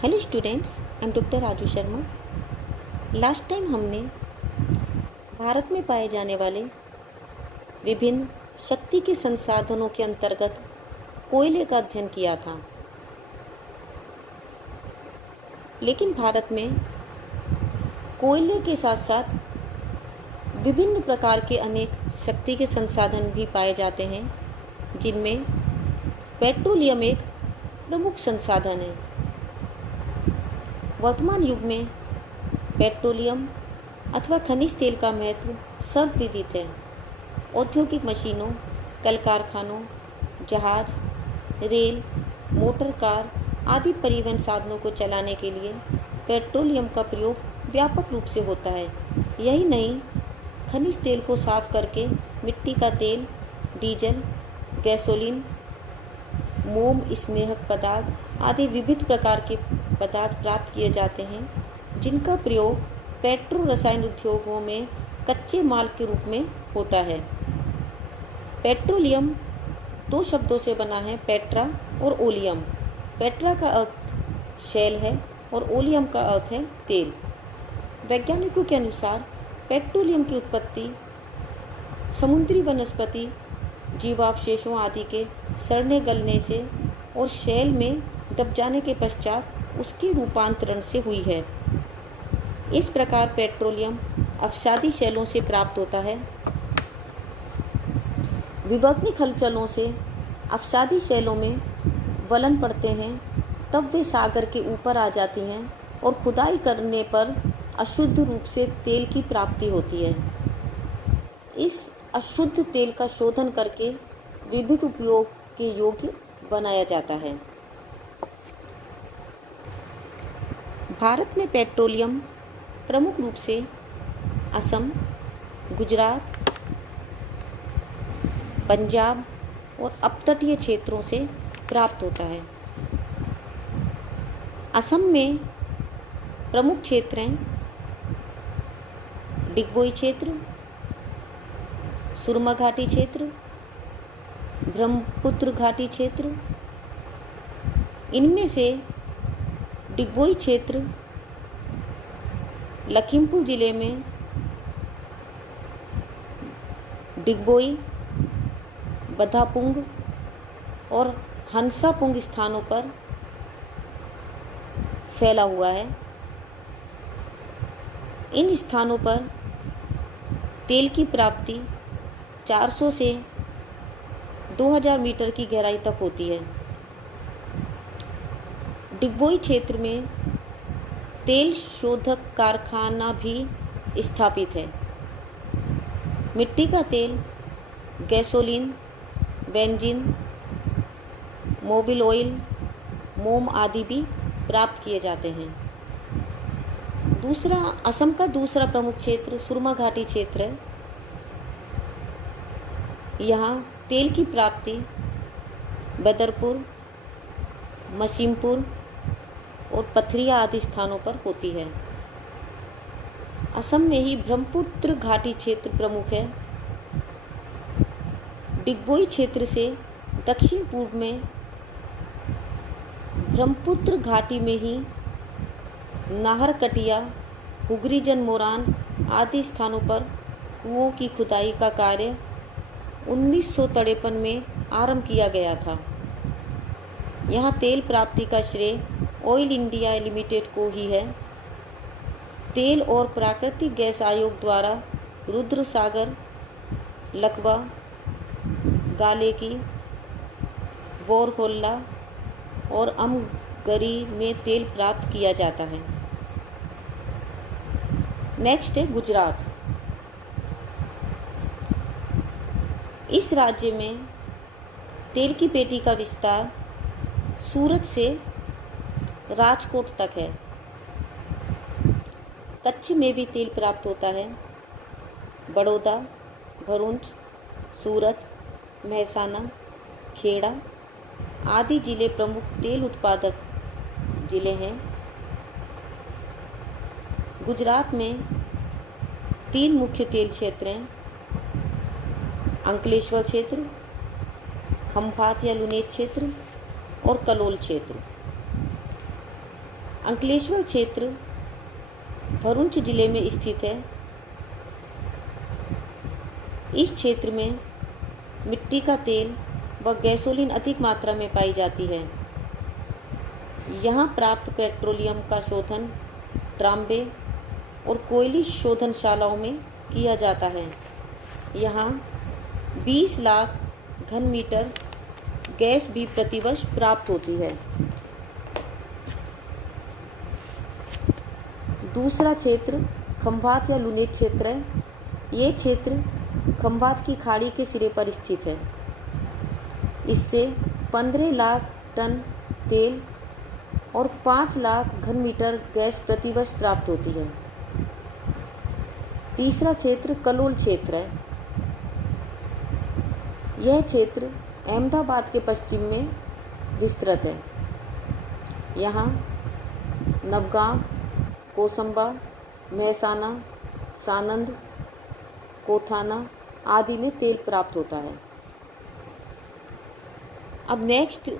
Hello students, I am doctor Raju Sharma. Last time हमने भारत में पाए जाने वाले विभिन्न शक्ति के संसाधनों के अंतर्गत कोयले का अध्ययन किया था। लेकिन भारत में कोयले के साथ साथ विभिन्न प्रकार के अनेक शक्ति के संसाधन भी पाए जाते हैं, जिनमें पेट्रोलियम एक प्रमुख संसाधन है। वर्तमान युग में पेट्रोलियम अथवा खनिज तेल का महत्व सर्वविदित है। औद्योगिक मशीनों, कल कारखानों, जहाज, रेल, मोटर कार आदि परिवहन साधनों को चलाने के लिए पेट्रोलियम का प्रयोग व्यापक रूप से होता है। यही नहीं, खनिज तेल को साफ करके मिट्टी का तेल, डीजल, गैसोलीन, मोम स्नेहक पदार्थ आदि विविध प्रकार के पदार्थ प्राप्त किए जाते हैं, जिनका प्रयोग पेट्रो रसायन उद्योगों में कच्चे माल के रूप में होता है। पेट्रोलियम दो शब्दों से बना है, पेट्रा और ओलियम। पेट्रा का अर्थ शैल है और ओलियम का अर्थ है तेल। वैज्ञानिकों के अनुसार पेट्रोलियम की उत्पत्ति समुद्री वनस्पति जीवावशेषों आदि के सड़ने गलने से और शैल में दब जाने के पश्चात उसके रूपांतरण से हुई है। इस प्रकार पेट्रोलियम अवसादी शैलों से प्राप्त होता है। विवर्तनिक हलचलों से अवसादी शैलों में वलन पड़ते हैं, तब वे सागर के ऊपर आ जाती हैं और खुदाई करने पर अशुद्ध रूप से तेल की प्राप्ति होती है। इस अशुद्ध तेल का शोधन करके विविध उपयोग के योग्य बनाया जाता है। भारत में पेट्रोलियम प्रमुख रूप से असम, गुजरात, पंजाब और अपतटीय क्षेत्रों से प्राप्त होता है। असम में प्रमुख क्षेत्र हैं डिगबोई क्षेत्र, सुरमा घाटी क्षेत्र, ब्रह्मपुत्र घाटी क्षेत्र। इनमें से डिगबोई क्षेत्र लखीमपुर जिले में डिगबोई, बधापुंग और हंसापुंग स्थानों पर फैला हुआ है। इन स्थानों पर तेल की प्राप्ति 400 से 2000 मीटर की गहराई तक होती है। डिगबोई क्षेत्र में तेल शोधक कारखाना भी स्थापित है। मिट्टी का तेल, गैसोलीन, बेंजीन, मोबिल ऑयल, मोम आदि भी प्राप्त किए जाते हैं। असम का दूसरा प्रमुख क्षेत्र सुरमा घाटी क्षेत्र है। यहाँ तेल की प्राप्ति बदरपुर, मसीमपुर और पथरिया आदि स्थानों पर होती है। असम में ही ब्रह्मपुत्र घाटी क्षेत्र प्रमुख है। डिगबोई क्षेत्र से दक्षिण पूर्व में ब्रह्मपुत्र घाटी में ही नाहरकटिया, हुगरी जनमोरान आदि स्थानों पर कुओं की खुदाई का कार्य 1953 में आरंभ किया गया था। यहाँ तेल प्राप्ति का श्रेय ऑयल इंडिया लिमिटेड को ही है। तेल और प्राकृतिक गैस आयोग द्वारा रुद्र सागर, लकवा, गालेकी, बोरहोल्ला और अमगरी में तेल प्राप्त किया जाता है। नेक्स्ट है गुजरात। इस राज्य में तेल की पेटी का विस्तार सूरत से राजकोट तक है। कच्छ में भी तेल प्राप्त होता है। बड़ौदा, भरूच, सूरत, मेहसाना, खेड़ा आदि जिले प्रमुख तेल उत्पादक जिले हैं। गुजरात में 3 मुख्य तेल क्षेत्र हैं: अंकलेश्वर क्षेत्र, खंभात या लुनेत क्षेत्र और कलोल क्षेत्र। अंकलेश्वर क्षेत्र भरूच जिले में स्थित है। इस क्षेत्र में मिट्टी का तेल व गैसोलीन अधिक मात्रा में पाई जाती है। यहाँ प्राप्त पेट्रोलियम का शोधन ट्राम्बे और कोयली शोधनशालाओं में किया जाता है। यहाँ 20 लाख घन मीटर गैस भी प्रतिवर्ष प्राप्त होती है। दूसरा क्षेत्र खंभात या लुनेट क्षेत्र है। ये क्षेत्र खंभात की खाड़ी के सिरे पर स्थित है। इससे 15 लाख टन तेल और 5 लाख घन मीटर गैस प्रतिवर्ष प्राप्त होती है। तीसरा क्षेत्र कलोल क्षेत्र है। यह क्षेत्र अहमदाबाद के पश्चिम में विस्तृत है। यहाँ नवगांव, कोसंबा, महसाना, सानंद, कोथाना आदि में तेल प्राप्त होता है। अब नेक्स्ट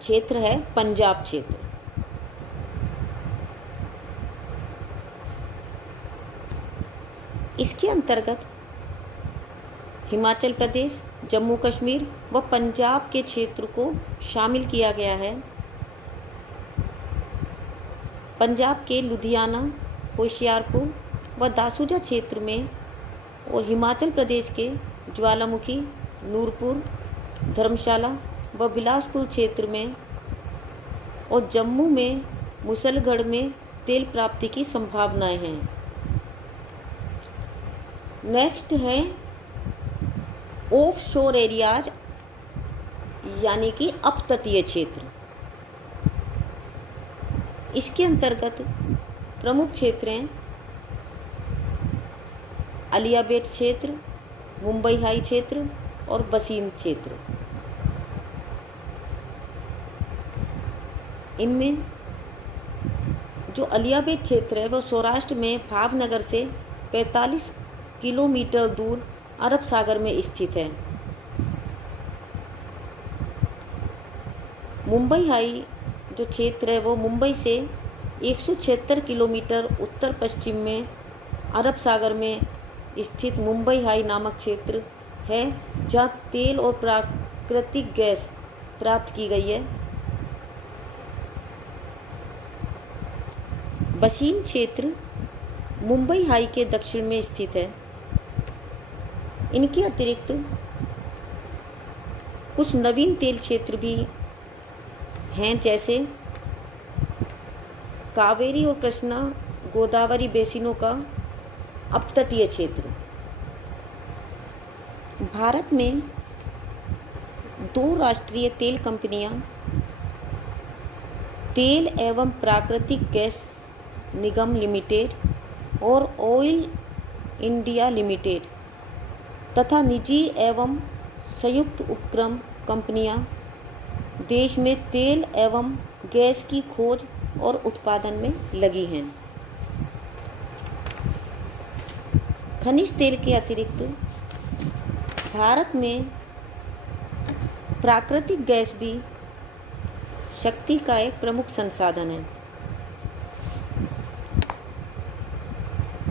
क्षेत्र है पंजाब क्षेत्र। इसके अंतर्गत हिमाचल प्रदेश, जम्मू कश्मीर व पंजाब के क्षेत्र को शामिल किया गया है। पंजाब के लुधियाना, होशियारपुर व दासूजा क्षेत्र में और हिमाचल प्रदेश के ज्वालामुखी, नूरपुर, धर्मशाला व बिलासपुर क्षेत्र में और जम्मू में मुसलगढ़ में तेल प्राप्ति की संभावनाएं हैं। नेक्स्ट है ऑफ शोर एरियाज यानी कि अपतटीय क्षेत्र। इसके अंतर्गत प्रमुख क्षेत्र हैं अलियाबेट क्षेत्र, मुंबई हाई क्षेत्र और बसीन क्षेत्र। इनमें जो अलियाबेट क्षेत्र है वह सौराष्ट्र में भावनगर से 45 किलोमीटर दूर अरब सागर में स्थित है। मुंबई हाई जो क्षेत्र है वो मुंबई से 176 किलोमीटर उत्तर पश्चिम में अरब सागर में स्थित मुंबई हाई नामक क्षेत्र है, जहाँ तेल और प्राकृतिक गैस प्राप्त की गई है। बसीन क्षेत्र मुंबई हाई के दक्षिण में स्थित है। इनके अतिरिक्त कुछ नवीन तेल क्षेत्र भी हैं, जैसे कावेरी और कृष्णा गोदावरी बेसिनों का अपतटीय क्षेत्र। भारत में 2 राष्ट्रीय तेल कंपनियां तेल एवं प्राकृतिक गैस निगम लिमिटेड और ऑयल इंडिया लिमिटेड तथा निजी एवं संयुक्त उपक्रम कंपनियां देश में तेल एवं गैस की खोज और उत्पादन में लगी हैं। खनिज तेल के अतिरिक्त भारत में प्राकृतिक गैस भी शक्ति का एक प्रमुख संसाधन है।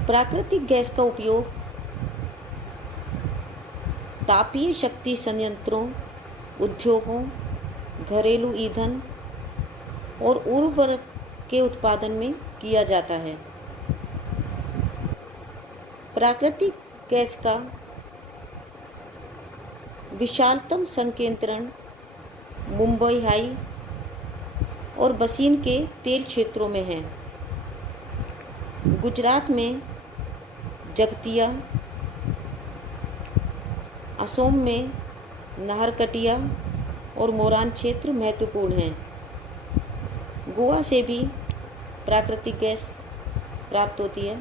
प्राकृतिक गैस का उपयोग तापीय शक्ति संयंत्रों, उद्योगों, घरेलू ईंधन और उर्वरक के उत्पादन में किया जाता है। प्राकृतिक गैस का विशालतम संकेंद्रण मुंबई हाई और बसीन के तेल क्षेत्रों में है। गुजरात में जगतिया, असम में नाहरकटिया और मोरान क्षेत्र महत्वपूर्ण हैं। गोवा से भी प्राकृतिक गैस प्राप्त होती है।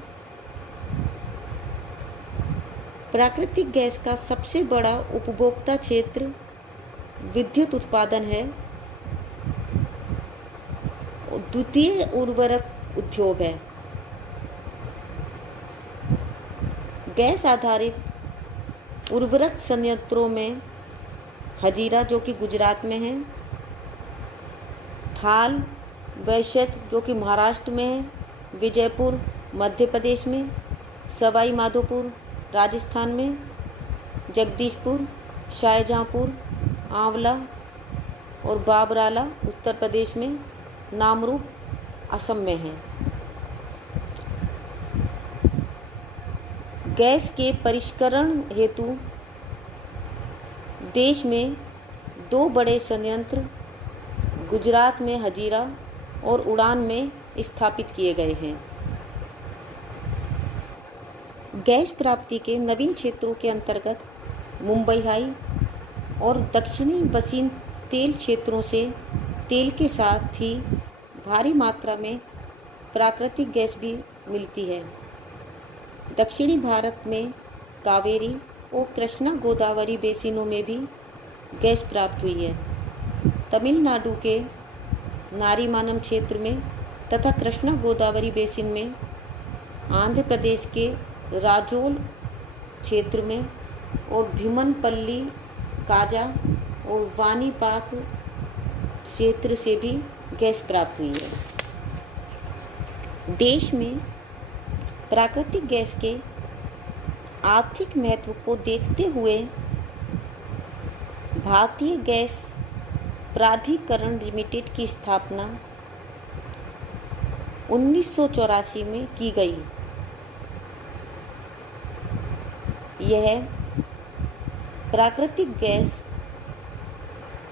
प्राकृतिक गैस का सबसे बड़ा उपभोक्ता क्षेत्र विद्युत उत्पादन है। द्वितीय उर्वरक उद्योग है। गैस आधारित उर्वरक संयंत्रों में हजीरा जो कि गुजरात में है, थाल वैशाली जो कि महाराष्ट्र में है, विजयपुर मध्य प्रदेश में, सवाई माधोपुर राजस्थान में, जगदीशपुर, शाहजहाँपुर, आंवला और बाबराला उत्तर प्रदेश में, नामरूप असम में है। गैस के परिष्करण हेतु देश में 2 बड़े संयंत्र गुजरात में हजीरा और उड़ान में स्थापित किए गए हैं। गैस प्राप्ति के नवीन क्षेत्रों के अंतर्गत मुंबई हाई और दक्षिणी पश्चिम तेल क्षेत्रों से तेल के साथ ही भारी मात्रा में प्राकृतिक गैस भी मिलती है। दक्षिणी भारत में कावेरी और कृष्णा गोदावरी बेसिनों में भी गैस प्राप्त हुई है। तमिलनाडु के नारीमानम क्षेत्र में तथा कृष्णा गोदावरी बेसिन में, आंध्र प्रदेश के राजोल क्षेत्र में और भीमनपल्ली, काजा और वानीपाक क्षेत्र से भी गैस प्राप्त हुई है। देश में प्राकृतिक गैस के आर्थिक महत्व को देखते हुए भारतीय गैस प्राधिकरण लिमिटेड की स्थापना 1984 में की गई। यह प्राकृतिक गैस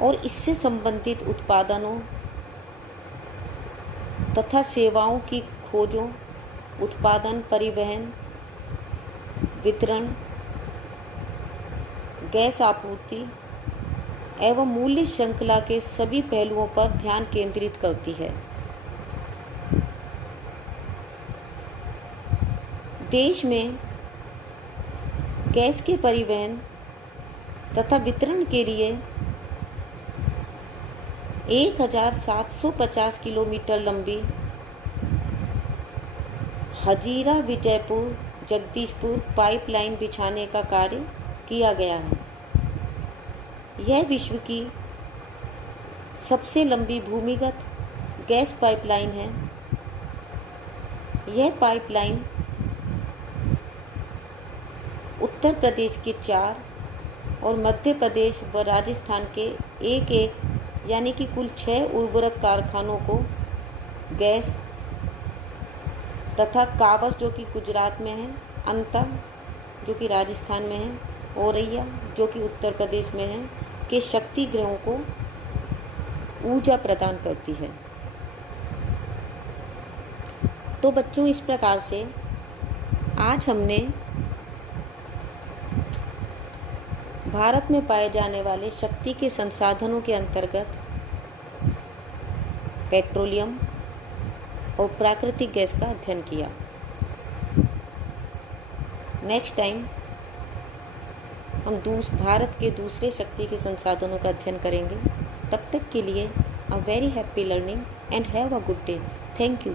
और इससे संबंधित उत्पादनों तथा सेवाओं की खोजों, उत्पादन, परिवहन, वितरण, गैस आपूर्ति एवं मूल्य श्रृंखला के सभी पहलुओं पर ध्यान केंद्रित करती है। देश में गैस के परिवहन तथा वितरण के लिए 1750 किलोमीटर लंबी हजीरा विजयपुर जगदीशपुर पाइपलाइन बिछाने का कार्य किया गया है। यह विश्व की सबसे लंबी भूमिगत गैस पाइपलाइन है। यह पाइपलाइन उत्तर प्रदेश के 4 और मध्य प्रदेश व राजस्थान के एक यानी कि कुल 6 उर्वरक कारखानों को गैस तथा कावस जो कि गुजरात में है, अंतर जो कि राजस्थान में है, औरैया जो कि उत्तर प्रदेश में है, के शक्ति गृहों को ऊर्जा प्रदान करती है। तो बच्चों, इस प्रकार से आज हमने भारत में पाए जाने वाले शक्ति के संसाधनों के अंतर्गत पेट्रोलियम और प्राकृतिक गैस का अध्ययन किया। नेक्स्ट टाइम हम भारत के दूसरे शक्ति के संसाधनों का अध्ययन करेंगे। तब तक के लिए a very happy learning and have a good day. Thank you.